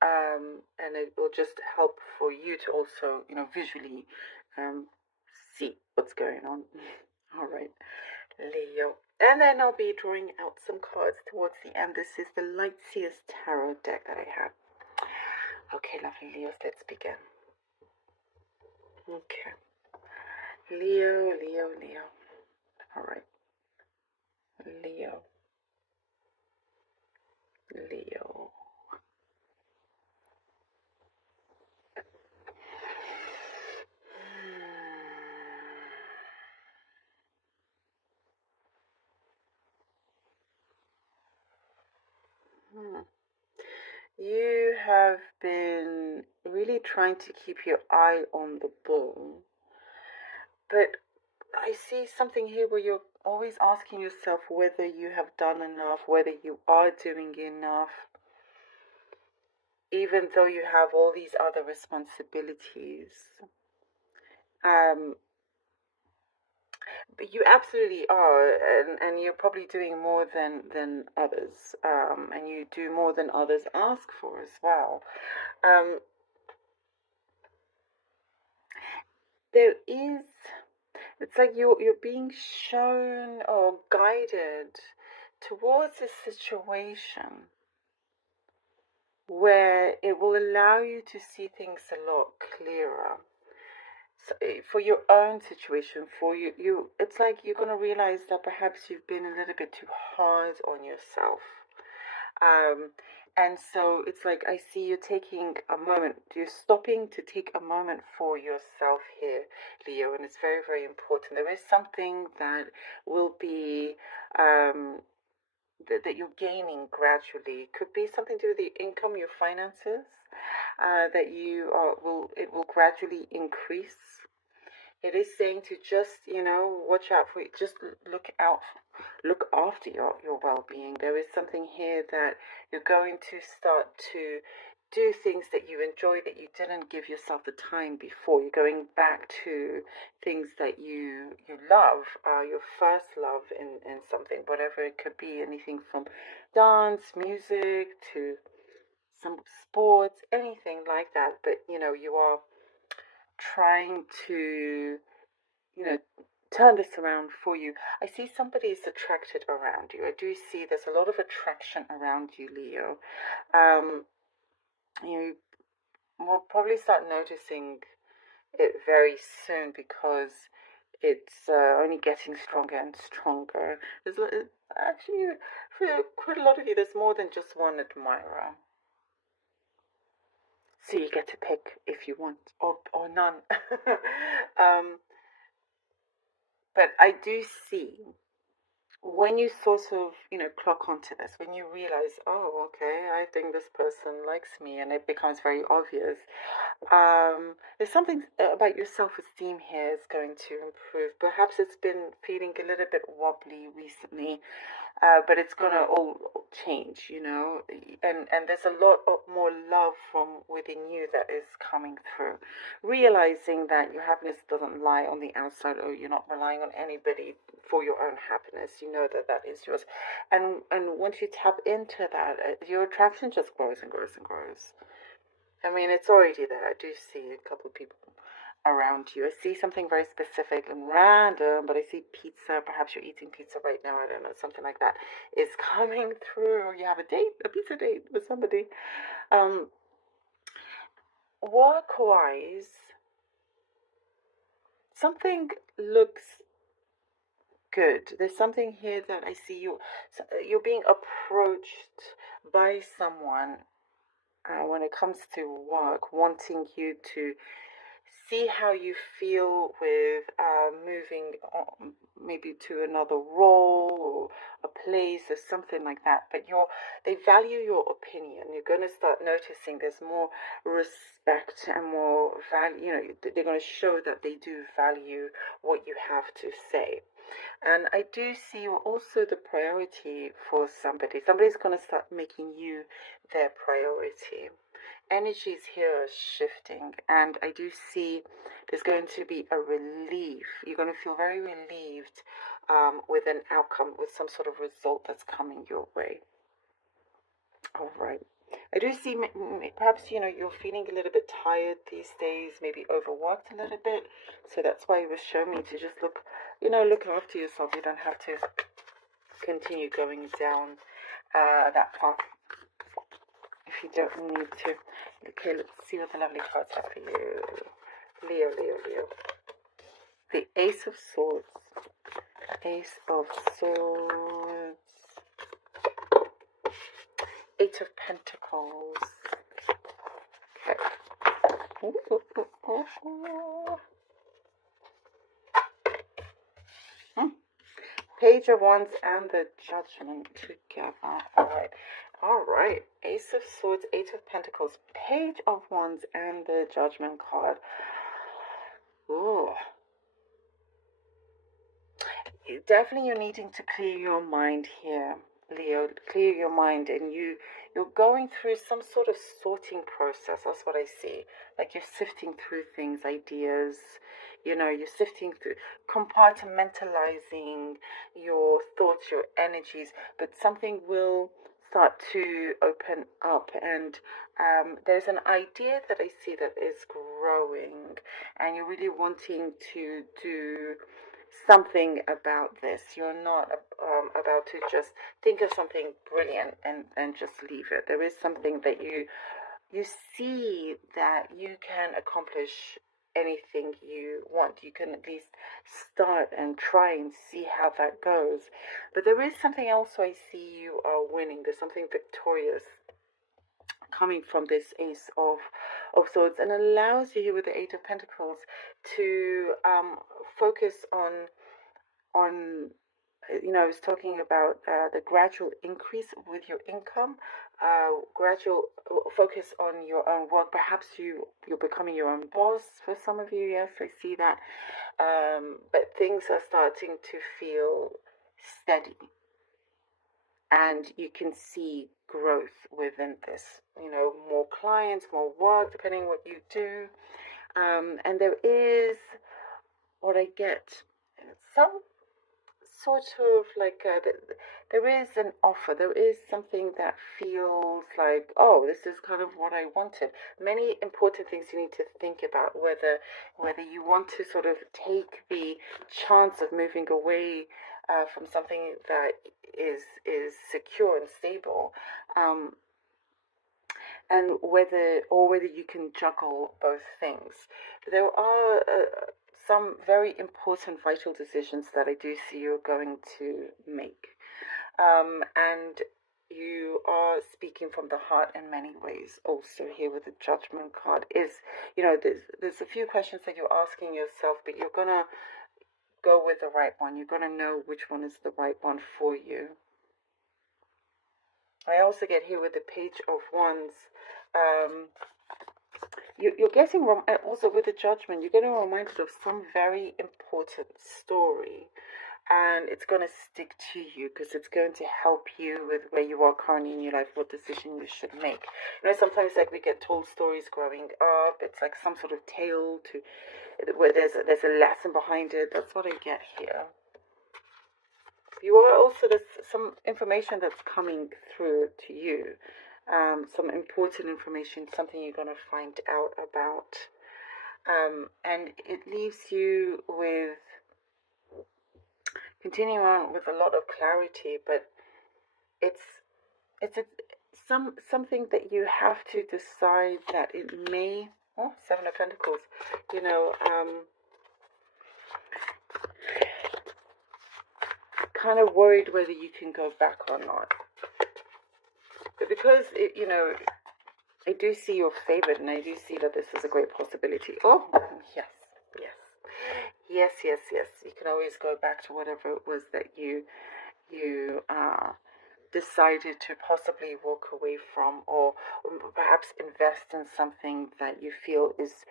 and it will just help for you to also, visually um, see what's going on. All right, Leo. And then I'll be drawing out some cards towards the end. This is the Lightseers Tarot deck that I have. Okay, lovely Leos, let's begin. Okay. Leo, Leo, Leo. All right. Leo. Leo. You have been really trying to keep your eye on the ball, but I see something here where you're always asking yourself whether you have done enough, whether you are doing enough, even though you have all these other responsibilities. But you absolutely are, and you're probably doing more than others, and you do more than others ask for as well. There is, it's like you're being shown or guided towards a situation where it will allow you to see things a lot clearer. So, for your own situation, for you, it's like you're going to realize that perhaps you've been a little bit too hard on yourself. And so it's like I see you taking a moment, you're stopping to take a moment for yourself here, Leo, and it's very, very important. There is something that will be that you're gaining gradually. Could be something to do with the income, your finances, that you it will gradually increase. It is saying to just, watch out for it. Just look after your well-being. There is something here that you're going to start to do things that you enjoy that you didn't give yourself the time before. You're going back to things that you love, your first love in something, whatever it could be, anything from dance, music to some sports, anything like that. But you are trying to, turn this around for you. I see somebody is attracted around you. I do see there's a lot of attraction around you, Leo. You will probably start noticing it very soon because it's only getting stronger and stronger. Actually, for quite a lot of you, there's more than just one admirer. So you get to pick if you want, or none. But I do see when you sort of, clock onto this, when you realize, oh, okay, I think this person likes me, and it becomes very obvious, there's something about your self-esteem here is going to improve. Perhaps it's been feeling a little bit wobbly recently, but it's gonna all change, and there's a lot more love from within you that is coming through. Realizing that your happiness doesn't lie on the outside, or you're not relying on anybody for your own happiness. You know that is yours, and once you tap into that, your attraction just grows and grows and grows. I mean, it's already there. I do see a couple of people around you. I see something very specific and random, but I see pizza. Perhaps you're eating pizza right now. I don't know. Something like that is coming through. You have a pizza date with somebody. Work-wise, something looks good. There's something here that I see you're being approached by someone when it comes to work, wanting you to see how you feel with moving on, maybe to another role or a place or something like that. But they value your opinion. You're going to start noticing there's more respect and more value. They're going to show that they do value what you have to say. And I do see also the priority for somebody. Somebody's going to start making you their priority. Energies here are shifting, and I do see there's going to be a relief. You're going to feel very relieved with an outcome, with some sort of result that's coming your way. All right. I do see perhaps, you're feeling a little bit tired these days, maybe overworked a little bit. So that's why it was showing me to just look after yourself. You don't have to continue going down that path if you don't need to. Okay, let's see what the lovely cards have for you. Leo, Leo, Leo. The Ace of Swords. Ace of Swords. Eight of Pentacles. Okay. Page of Wands and the Judgment together. All right. Ace of Swords, Eight of Pentacles, Page of Wands, and the Judgment card. Ooh. Definitely you're needing to clear your mind here, Leo. Clear your mind, and you're going through some sort of sorting process. That's what I see. Like you're sifting through things, ideas. You're sifting through, compartmentalizing your thoughts, your energies, but something will start to open up, and there's an idea that I see that is growing, and you're really wanting to do something about this. You're not about to just think of something brilliant and just leave it. There is something that you see that you can accomplish anything you want. You can at least start and try and see how that goes. But there is something else I see you are winning. There's something victorious coming from this Ace of Swords, and allows you here with the Eight of Pentacles to focus on I was talking about the gradual increase with your income, gradual focus on your own work. Perhaps you're becoming your own boss for some of you. Yes, I see that. But things are starting to feel steady, and you can see growth within this. More clients, more work, depending what you do. And there is what I get. Some sort of like there is an offer, there is something that feels like, oh, this is kind of what I wanted. Many important things you need to think about, whether you want to sort of take the chance of moving away from something that is secure and stable, and whether you can juggle both things. There are some very important, vital decisions that I do see you're going to make. And you are speaking from the heart in many ways. Also here with the Judgment card is, there's a few questions that you're asking yourself, but you're going to go with the right one. You're going to know which one is the right one for you. I also get here with the Page of Wands. You're getting, also with the Judgment, you're getting reminded of some very important story, and it's going to stick to you because it's going to help you with where you are currently in your life, what decision you should make. Sometimes like we get told stories growing up. It's like some sort of tale to where there's a lesson behind it. That's what I get here. You are also, there's some information that's coming through to you. Some important information, something you're going to find out about. And it leaves you with, continuing on with a lot of clarity, but it's something that you have to decide that it may, Seven of Pentacles, kind of worried whether you can go back or not. But because, I do see you're favored, and I do see that this is a great possibility. Oh, yes. You can always go back to whatever it was that you decided to possibly walk away from, or perhaps invest in something that you feel is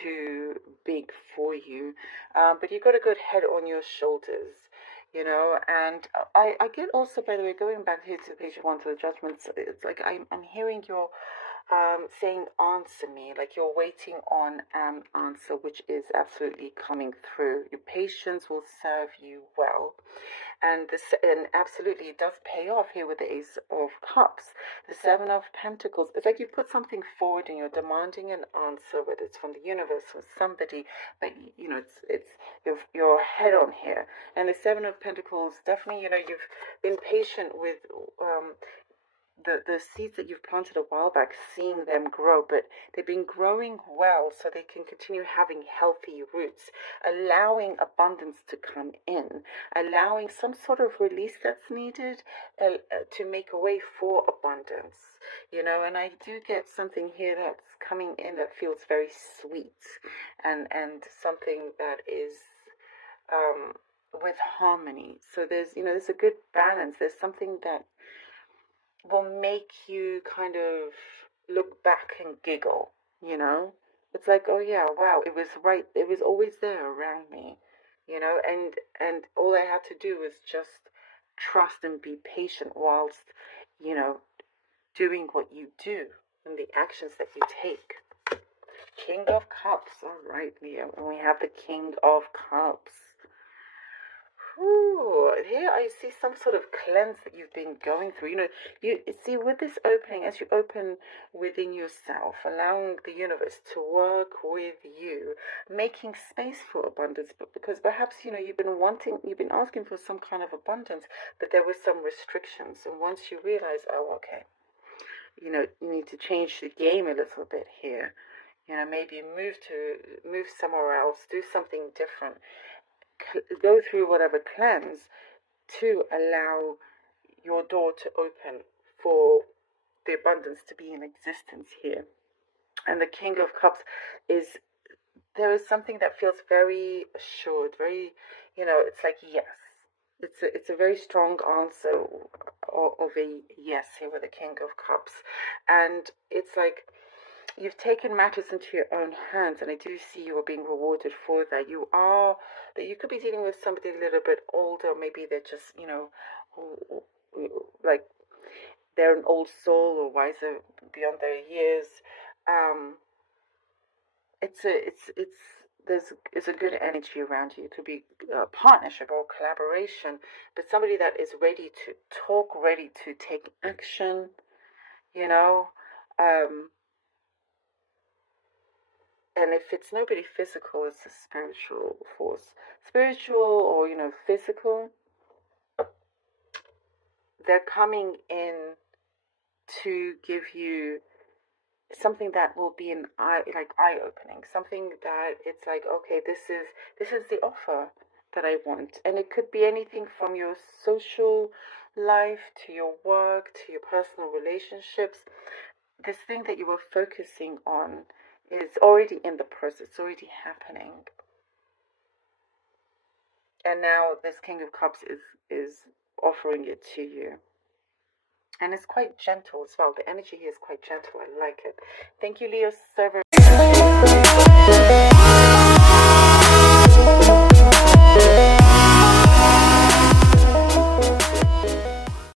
too big for you. But you've got a good head on your shoulders. And I get also, by the way, going back here to page one to the Judgments, it's like I'm hearing your saying answer me, like you're waiting on an answer, which is absolutely coming through. Your patience will serve you well. And absolutely it does pay off here with the Ace of Cups. The Seven of Pentacles, it's like you put something forward and you're demanding an answer, whether it's from the universe or somebody, but you know it's your head on here. And the Seven of Pentacles, definitely, you know, you've been patient with the seeds that you've planted a while back, seeing them grow, but they've been growing well so they can continue having healthy roots, allowing abundance to come in, allowing some sort of release that's needed to make a way for abundance. You know, and I do get something here that's coming in that feels very sweet, and something that is um, with harmony. So there's a good balance. There's something that will make you kind of look back and giggle, you know? It's like, oh yeah, wow, it was right, it was always there around me, you know, and all I had to do was just trust and be patient whilst, you know, doing what you do and the actions that you take. King of Cups, all right, Leo, and we have the King of Cups. Ooh, here I see some sort of cleanse that you've been going through. You know, you see with this opening, as you open within yourself, allowing the universe to work with you, making space for abundance, but because perhaps, you know, you've been asking for some kind of abundance, but there were some restrictions. And once you realize, oh, okay, you know, you need to change the game a little bit here. You know, maybe move somewhere else, do something different, go through whatever cleanse to allow your door to open for the abundance to be in existence here. And the King of Cups is, there is something that feels very assured, very, you know, it's like yes. It's a very strong answer of a yes here with the King of Cups. And it's like you've taken matters into your own hands, and I do see you are being rewarded for that. That you could be dealing with somebody a little bit older, maybe they're just, you know, like they're an old soul or wiser beyond their years. Um, it's there's a good energy around you. It could be a partnership or collaboration, but somebody that is ready to talk, ready to take action. You know, um, and if it's nobody physical, it's a spiritual force, spiritual or, you know, physical. They're coming in to give you something that will be an eye opening, something that it's like, okay, this is the offer that I want. And it could be anything from your social life to your work to your personal relationships. This thing that you were focusing on is already in the process, it's already happening. And now this King of Cups is offering it to you. And it's quite gentle as well. The energy here is quite gentle. I like it. Thank you, Leo, so very